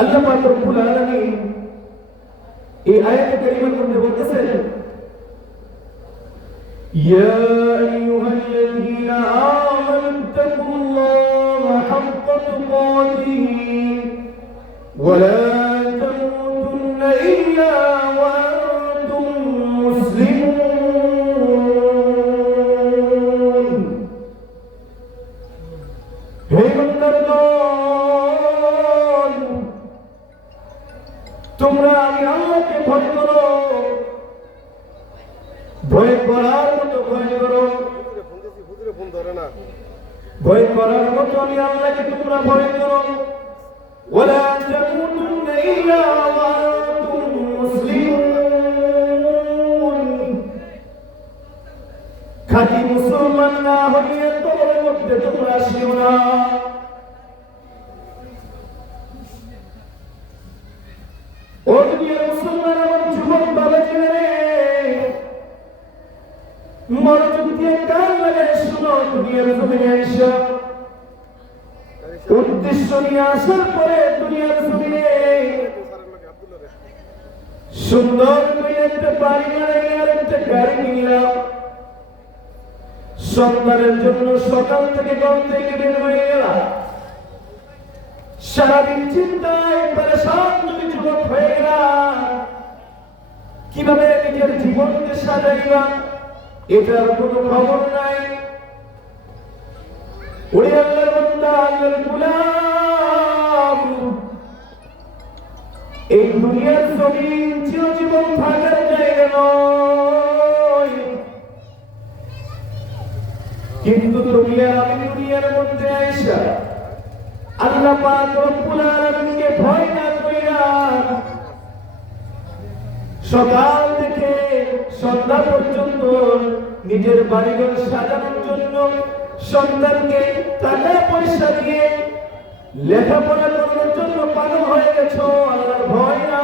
আল্লাহ পাক রব্বুল আলামিন এই আয়াতে কারিমার মধ্যে বলতেছেন, ইয়া আইয়ুহাল্লাযীনা আমানু তাকুল্লাহা হাক্কা তুকাতিহি ওয়া লা তামুতুন্না ইল্লা ওয়া আনতুম মুসলিমুন। হে বান্দাগণ, তোমরা আমি আল্লাহকে ভয় করো, ভয় করার মতো ভয় করো, ভয় করার মতো আমি আল্লাহকে তোমরা ভয় করো। ওয়ালা তামুতুন্না ইল্লা ওয়া আনতুম মুসলিমুন। খাঁটি মুসলমান না হয়ে তোমার মধ্যে তোমরা আসিও না। ও দুনিয়ার মুসলমান, আমার যুবক বাবাজিরা রে, মনোযোগ দিয়ে কান লাগায় শুনো। দুনিয়ার জমিনে আইসা উদ্দেশ্য নিয়ে আসার পরে দুনিয়ার জমিনে সুন্দর করে একটা বাড়ি বানাইলে আর একটা গাড়ি কিনলাম। সন্তানের জন্য সকাল থেকে ঘর থেকে বের হয়ে গেলাম। সারাদিন চিন্তায় পরেশান তুমি যুবক হয়ে গেলাম, কিভাবে নিজের জীবনকে সাজাইবা এটার কোনো খবর নাই। ওরে আল্লাহর বান্দা, আল্লাহর গোলাম, এই দুনিয়ার জমিন চিরজীবন থাকার জায়গা নয়। কিন্তু তুমি আর আমি দুনিয়ার মধ্যে আইসা আল্লাহ পাক রব্বুল আলামিনকে ভয় না কইরা সকাল থেকে সন্ধ্যা পর্যন্ত নিজের বাড়িঘর সাজানোর জন্য, সন্তানকে টাকা পয়সা দিয়ে লেখাপড়া করানোর জন্য পাগল হয়ে গেছো। আল্লাহর ভয় না।